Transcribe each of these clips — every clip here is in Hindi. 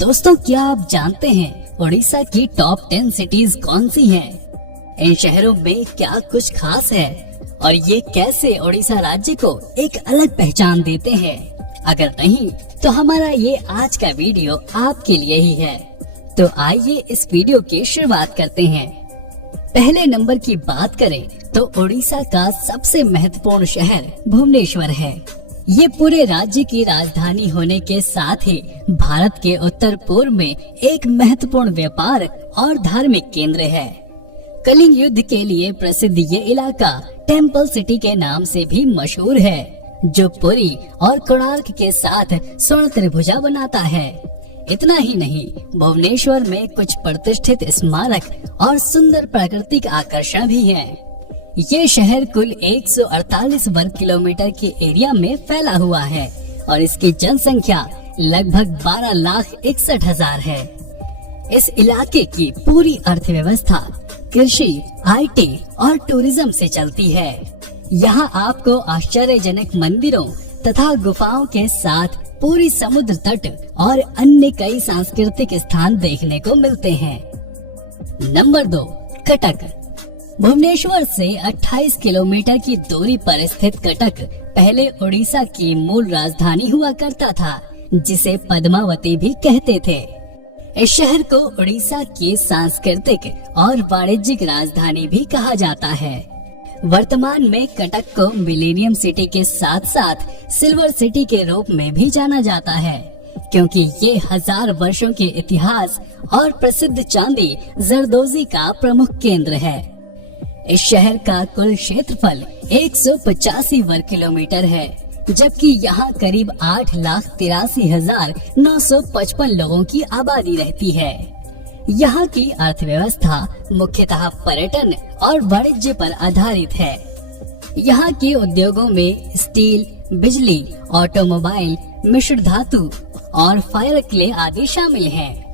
दोस्तों, क्या आप जानते हैं उड़ीसा की टॉप 10 सिटीज कौन सी हैं? इन शहरों में क्या कुछ खास है और ये कैसे उड़ीसा राज्य को एक अलग पहचान देते हैं? अगर नहीं तो हमारा ये आज का वीडियो आपके लिए ही है। तो आइए इस वीडियो की शुरुआत करते हैं। पहले नंबर की बात करें तो उड़ीसा का सबसे महत्वपूर्ण शहर भुवनेश्वर है। ये पूरे राज्य की राजधानी होने के साथ ही भारत के उत्तर पूर्व में एक महत्वपूर्ण व्यापार और धार्मिक केंद्र है। कलिंग युद्ध के लिए प्रसिद्ध ये इलाका टेम्पल सिटी के नाम से भी मशहूर है, जो पुरी और कोणार्क के साथ स्वर्ण त्रिभुजा बनाता है। इतना ही नहीं, भुवनेश्वर में कुछ प्रतिष्ठित स्मारक और सुंदर प्राकृतिक आकर्षण भी हैं। ये शहर कुल 148 वर्ग किलोमीटर के एरिया में फैला हुआ है और इसकी जनसंख्या लगभग 12,61,000 है। इस इलाके की पूरी अर्थव्यवस्था कृषि, IT और टूरिज्म से चलती है। यहाँ आपको आश्चर्यजनक मंदिरों तथा गुफाओं के साथ पूरी समुद्र तट और अन्य कई सांस्कृतिक स्थान देखने को मिलते हैं। नंबर 2, कटक। भुवनेश्वर से 28 किलोमीटर की दूरी पर स्थित कटक पहले उड़ीसा की मूल राजधानी हुआ करता था, जिसे पद्मावती भी कहते थे। इस शहर को उड़ीसा की सांस्कृतिक और वाणिज्यिक राजधानी भी कहा जाता है। वर्तमान में कटक को मिलेनियम सिटी के साथ साथ सिल्वर सिटी के रूप में भी जाना जाता है, क्योंकि ये 1000 वर्षों के इतिहास और प्रसिद्ध चांदी जरदोजी का प्रमुख केंद्र है। इस शहर का कुल क्षेत्रफल 185 वर्ग किलोमीटर है, जबकि यहाँ करीब 8,83,955 लोगों की आबादी रहती है। यहाँ की अर्थव्यवस्था मुख्यतः पर्यटन और वाणिज्य पर आधारित है। यहाँ के उद्योगों में स्टील, बिजली, ऑटोमोबाइल, मिश्र धातु और फायर क्ले आदि शामिल हैं।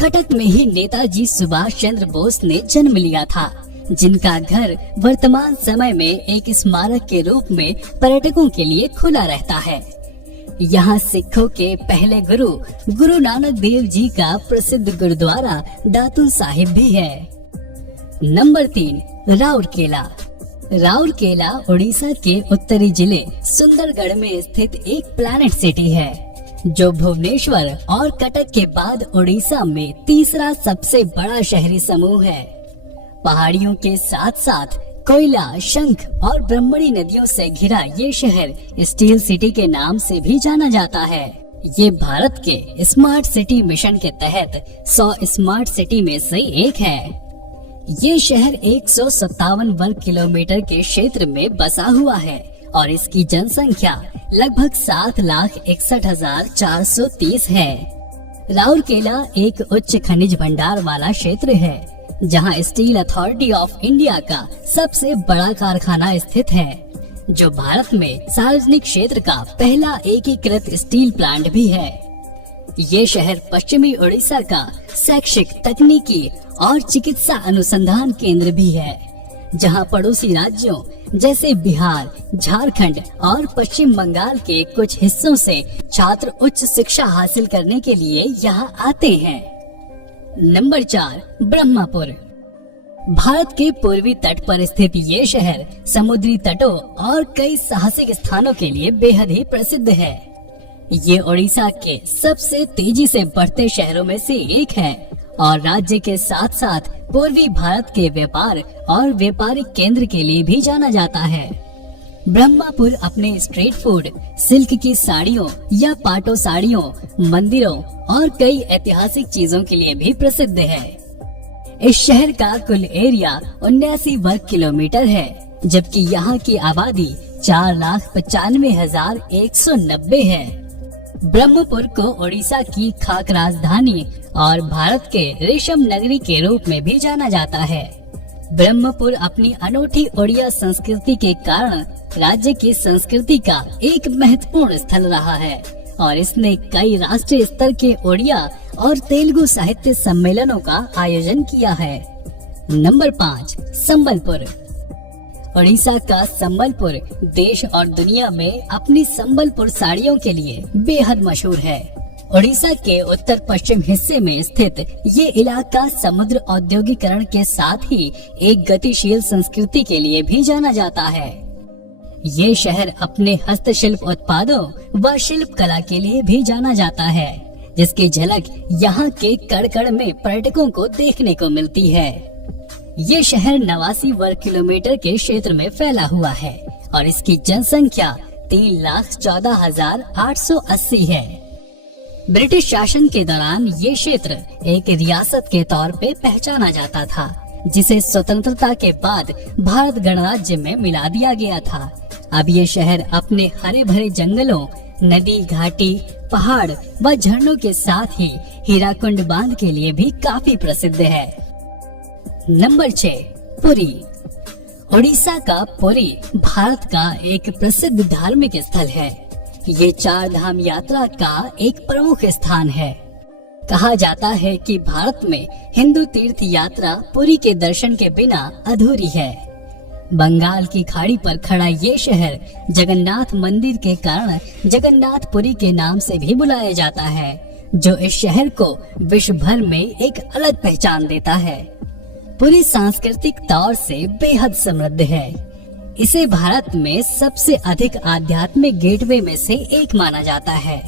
कटक में ही नेताजी सुभाष चंद्र बोस ने जन्म लिया था, जिनका घर वर्तमान समय में एक स्मारक के रूप में पर्यटकों के लिए खुला रहता है। यहाँ सिखों के पहले गुरु नानक देव जी का प्रसिद्ध गुरुद्वारा दातू साहिब भी है। नंबर 3, राउरकेला। राउरकेला उड़ीसा के उत्तरी जिले सुंदरगढ़ में स्थित एक प्लैनेट सिटी है, जो भुवनेश्वर और कटक के बाद उड़ीसा में तीसरा सबसे बड़ा शहरी समूह है। पहाड़ियों के साथ साथ कोयला, शंख और ब्रह्मणी नदियों से घिरा ये शहर स्टील सिटी के नाम से भी जाना जाता है। ये भारत के स्मार्ट सिटी मिशन के तहत 100 स्मार्ट सिटी में से एक है। ये शहर 157 वर्ग किलोमीटर के क्षेत्र में बसा हुआ है और इसकी जनसंख्या लगभग 7,61,430 है। राउरकेला एक उच्च खनिज भंडार वाला क्षेत्र है, जहां स्टील अथॉरिटी ऑफ इंडिया का सबसे बड़ा कारखाना स्थित है, जो भारत में सार्वजनिक क्षेत्र का पहला एकीकृत स्टील प्लांट भी है। ये शहर पश्चिमी उड़ीसा का शैक्षिक, तकनीकी और चिकित्सा अनुसंधान केंद्र भी है, जहां पड़ोसी राज्यों जैसे बिहार, झारखंड और पश्चिम बंगाल के कुछ हिस्सों से छात्र उच्च शिक्षा हासिल करने के लिए यहाँ आते हैं। नंबर 4, ब्रह्मपुर। भारत के पूर्वी तट पर स्थित ये शहर समुद्री तटों और कई साहसिक स्थानों के लिए बेहद ही प्रसिद्ध है। ये उड़ीसा के सबसे तेजी से बढ़ते शहरों में से एक है और राज्य के साथ साथ पूर्वी भारत के व्यापार और व्यापारिक केंद्र के लिए भी जाना जाता है। ब्रह्मपुर अपने स्ट्रीट फूड, सिल्क की साड़ियों या पाटो साड़ियों, मंदिरों और कई ऐतिहासिक चीजों के लिए भी प्रसिद्ध है। इस शहर का कुल एरिया 79 वर्ग किलोमीटर है, जबकि यहाँ की आबादी 4,95,190 है। ब्रह्मपुर को उड़ीसा की खाक राजधानी और भारत के रेशम नगरी के रूप में भी जाना जाता है। ब्रह्मपुर अपनी अनूठी उड़िया संस्कृति के कारण राज्य की संस्कृति का एक महत्वपूर्ण स्थल रहा है और इसने कई राष्ट्रीय स्तर के उड़िया और तेलुगु साहित्य सम्मेलनों का आयोजन किया है। नंबर 5, संबलपुर। उड़ीसा का संबलपुर देश और दुनिया में अपनी संबलपुर साड़ियों के लिए बेहद मशहूर है। ओडिशा के उत्तर पश्चिम हिस्से में स्थित ये इलाका समुद्र औद्योगिकरण के साथ ही एक गतिशील संस्कृति के लिए भी जाना जाता है। ये शहर अपने हस्तशिल्प उत्पादों व शिल्प कला के लिए भी जाना जाता है, जिसकी झलक यहाँ के कड़-कड़ में पर्यटकों को देखने को मिलती है। ये शहर 89 वर्ग किलोमीटर के क्षेत्र में फैला हुआ है और इसकी जनसंख्या 3,14,880 है। ब्रिटिश शासन के दौरान ये क्षेत्र एक रियासत के तौर पे पहचाना जाता था, जिसे स्वतंत्रता के बाद भारत गणराज्य में मिला दिया गया था। अब ये शहर अपने हरे भरे जंगलों, नदी, घाटी, पहाड़ व झरनों के साथ ही हीराकुंड बांध के लिए भी काफी प्रसिद्ध है। नंबर 6, पुरी। ओडिशा का पुरी भारत का एक प्रसिद्ध धार्मिक स्थल है। ये 4 धाम यात्रा का एक प्रमुख स्थान है। कहा जाता है कि भारत में हिंदू तीर्थ यात्रा पुरी के दर्शन के बिना अधूरी है। बंगाल की खाड़ी पर खड़ा ये शहर जगन्नाथ मंदिर के कारण जगन्नाथपुरी के नाम से भी बुलाया जाता है, जो इस शहर को विश्व भर में एक अलग पहचान देता है। पुरी सांस्कृतिक तौर से बेहद समृद्ध है। इसे भारत में सबसे अधिक आध्यात्मिक गेटवे में से एक माना जाता है।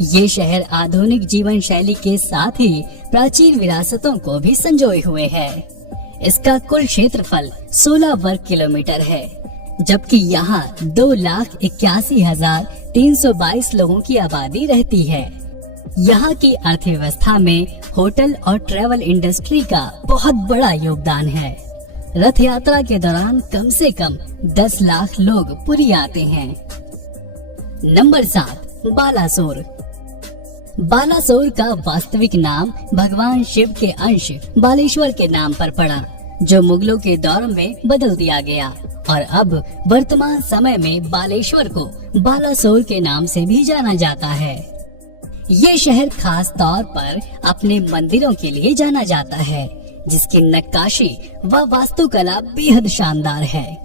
ये शहर आधुनिक जीवन शैली के साथ ही प्राचीन विरासतों को भी संजोए हुए है। इसका कुल क्षेत्रफल 16 वर्ग किलोमीटर है, जबकि यहाँ 2,81,322 लोगों की आबादी रहती है। यहाँ की अर्थव्यवस्था में होटल और ट्रैवल इंडस्ट्री का बहुत बड़ा योगदान है। रथ यात्रा के दौरान कम से कम 10 लाख लोग पुरी आते हैं। नंबर 7, बालासोर। बालासोर का वास्तविक नाम भगवान शिव के अंश बालेश्वर के नाम पर पड़ा, जो मुगलों के दौर में बदल दिया गया और अब वर्तमान समय में बालेश्वर को बालासोर के नाम से भी जाना जाता है। ये शहर खास तौर पर अपने मंदिरों के लिए जाना जाता है, जिसकी नक्काशी व वास्तुकला बेहद शानदार है।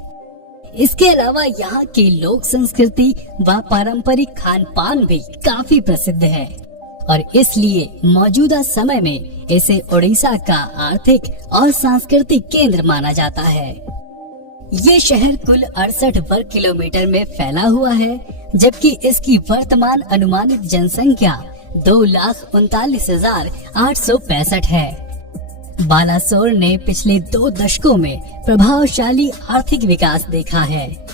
इसके अलावा यहाँ की लोक संस्कृति व पारंपरिक खान पान भी काफी प्रसिद्ध है और इसलिए मौजूदा समय में इसे ओडिशा का आर्थिक और सांस्कृतिक केंद्र माना जाता है। ये शहर कुल 68 वर्ग किलोमीटर में फैला हुआ है, जबकि इसकी वर्तमान अनुमानित जनसंख्या 2,39,865 है। बालासोर ने पिछले 2 दशकों में प्रभावशाली आर्थिक विकास देखा है।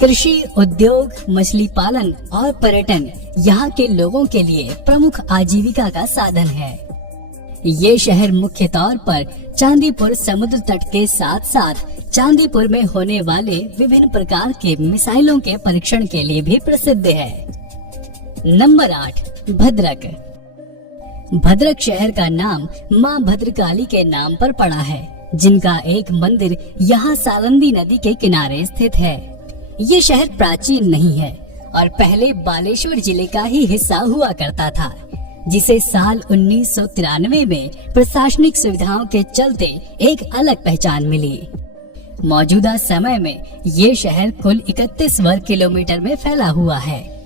कृषि, उद्योग, मछली पालन और पर्यटन यहाँ के लोगों के लिए प्रमुख आजीविका का साधन है। ये शहर मुख्य तौर पर चांदीपुर समुद्र तट के साथ साथ चांदीपुर में होने वाले विभिन्न प्रकार के मिसाइलों के परीक्षण के लिए भी प्रसिद्ध है। नंबर 8, भद्रक। भद्रक शहर का नाम मां भद्रकाली के नाम पर पड़ा है, जिनका एक मंदिर यहाँ सालंदी नदी के किनारे स्थित है। ये शहर प्राचीन नहीं है और पहले बालेश्वर जिले का ही हिस्सा हुआ करता था, जिसे साल 1993 में प्रशासनिक सुविधाओं के चलते एक अलग पहचान मिली। मौजूदा समय में ये शहर कुल 31 वर्ग किलोमीटर में फैला हुआ है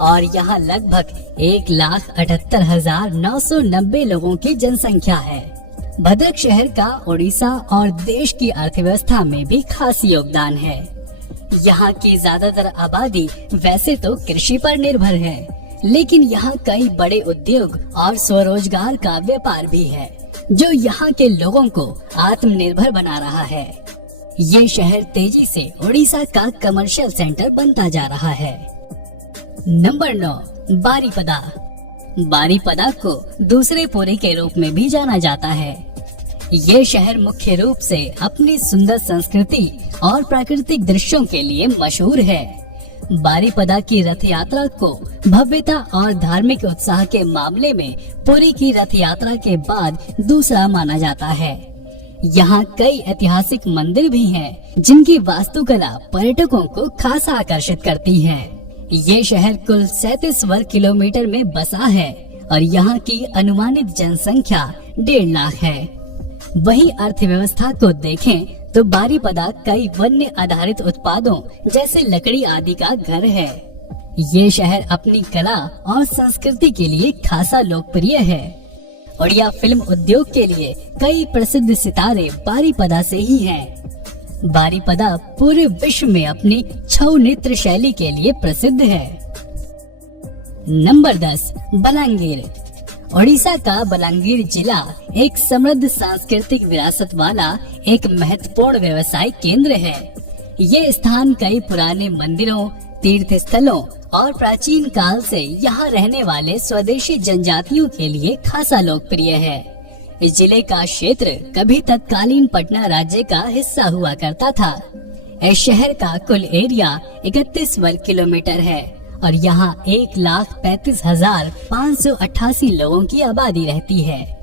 और यहाँ लगभग 1,78,990 लोगों की जनसंख्या है। भद्रक शहर का ओडिशा और देश की अर्थव्यवस्था में भी खास योगदान है। यहाँ की ज्यादातर आबादी वैसे तो कृषि पर निर्भर है, लेकिन यहाँ कई बड़े उद्योग और स्वरोजगार का व्यापार भी है, जो यहाँ के लोगों को आत्मनिर्भर बना रहा है। ये शहर तेजी से ओडिशा का कमर्शियल सेंटर बनता जा रहा है। नंबर 9, बारीपदा। बारीपदा को दूसरे पुरी के रूप में भी जाना जाता है। ये शहर मुख्य रूप से अपनी सुंदर संस्कृति और प्राकृतिक दृश्यों के लिए मशहूर है। बारीपदा की रथ यात्रा को भव्यता और धार्मिक उत्साह के मामले में पुरी की रथ यात्रा के बाद दूसरा माना जाता है। यहाँ कई ऐतिहासिक मंदिर भी हैं, जिनकी वास्तुकला पर्यटकों को खास आकर्षित करती है। ये शहर कुल 37 वर्ग किलोमीटर में बसा है और यहाँ की अनुमानित जनसंख्या 1.5 लाख है। वहीं अर्थव्यवस्था को देखें तो बारीपदा कई वन्य आधारित उत्पादों जैसे लकड़ी आदि का घर है। ये शहर अपनी कला और संस्कृति के लिए खासा लोकप्रिय है। ओडिया फिल्म उद्योग के लिए कई प्रसिद्ध सितारे बारीपदा से ही हैं। बारीपदा पूरे विश्व में अपनी छऊ नृत्य शैली के लिए प्रसिद्ध है। नंबर 10, बलांगीर। ओडिशा का बलांगीर जिला एक समृद्ध सांस्कृतिक विरासत वाला एक महत्वपूर्ण व्यवसायिक केंद्र है। ये स्थान कई पुराने मंदिरों, तीर्थ स्थलों और प्राचीन काल से यहाँ रहने वाले स्वदेशी जनजातियों के लिए खासा लोकप्रिय है। इस जिले का क्षेत्र कभी तत्कालीन पटना राज्य का हिस्सा हुआ करता था। इस शहर का कुल एरिया 31 वर्ग किलोमीटर है और यहाँ 1,35,588 लोगों की आबादी रहती है।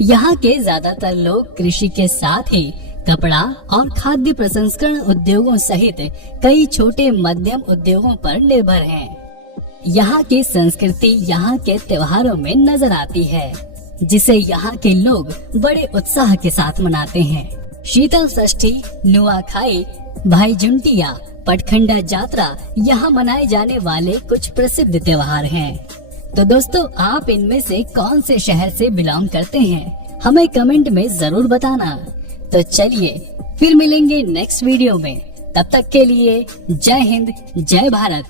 यहाँ के ज्यादातर लोग कृषि के साथ ही कपड़ा और खाद्य प्रसंस्करण उद्योगों सहित कई छोटे मध्यम उद्योगों पर निर्भर हैं। यहाँ की संस्कृति यहाँ के त्योहारों में नजर आती है, जिसे यहाँ के लोग बड़े उत्साह के साथ मनाते हैं। शीतल षष्ठी, नुआखाई, भाई जुंटिया, पटखंडा जात्रा यहाँ मनाए जाने वाले कुछ प्रसिद्ध त्योहार हैं। तो दोस्तों, आप इनमें से कौन से शहर से बिलोंग करते हैं, हमें कमेंट में जरूर बताना। तो चलिए फिर मिलेंगे नेक्स्ट वीडियो में। तब तक के लिए जय हिंद, जय भारत।